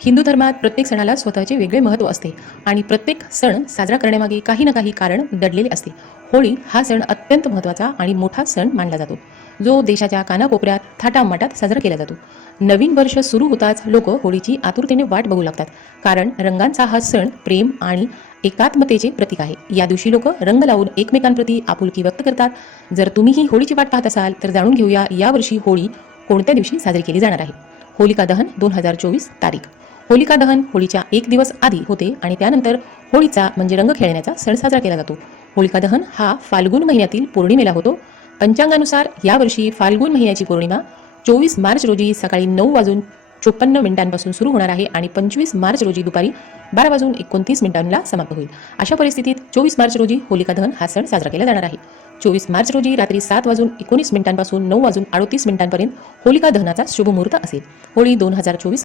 हिंदू धर्मात प्रत्येक सणाला स्वतःचे वेगळे महत्त्व असते आणि प्रत्येक सण साजरा करण्यामागे काही ना काही कारण दडलेले असते. होळी हा सण अत्यंत महत्त्वाचा आणि मोठा सण मानला जातो, जो देशाच्या कानाकोपऱ्यात थाटामाटात साजरा केला जातो. नवीन वर्ष सुरू होताच लोक होळीची आतुरतेने वाट बघू लागतात, कारण रंगांचा हा सण प्रेम आणि एकात्मतेचे प्रतीक आहे. या दिवशी लोक रंग लावून एकमेकांप्रती आपुलकी व्यक्त करतात. जर तुम्हीही होळीची वाट पाहत असाल तर जाणून घेऊया यावर्षी होळी कोणत्या दिवशी साजरी केली जाणार आहे. होलिका दहन 2024 तारीख. होलिका दहन होळीच्या एक दिवस आधी होते आणि त्यानंतर होळीचा म्हणजे रंग खेळण्याचा सण साजरा केला जातो. होलिका दहन हा फाल्गुन महिन्यातील पौर्णिमेला होतो. पंचांगानुसार यावर्षी फाल्गुन महिन्याची पौर्णिमा 24 मार्च रोजी सकाळी 9:54 सुरू होणार आहे आणि 25 मार्च रोजी दुपारी 12:29 समाप्त होईल. अशा परिस्थितीत 24 मार्च रोजी होलिका दहन हा सण साजरा केला जाणार आहे. 24 मार्च रोजी रात्री 7:19 पासून 9:38 पर्यंत होलिका दहनाचा शुभ मुहूर्त असेल. होळी 2024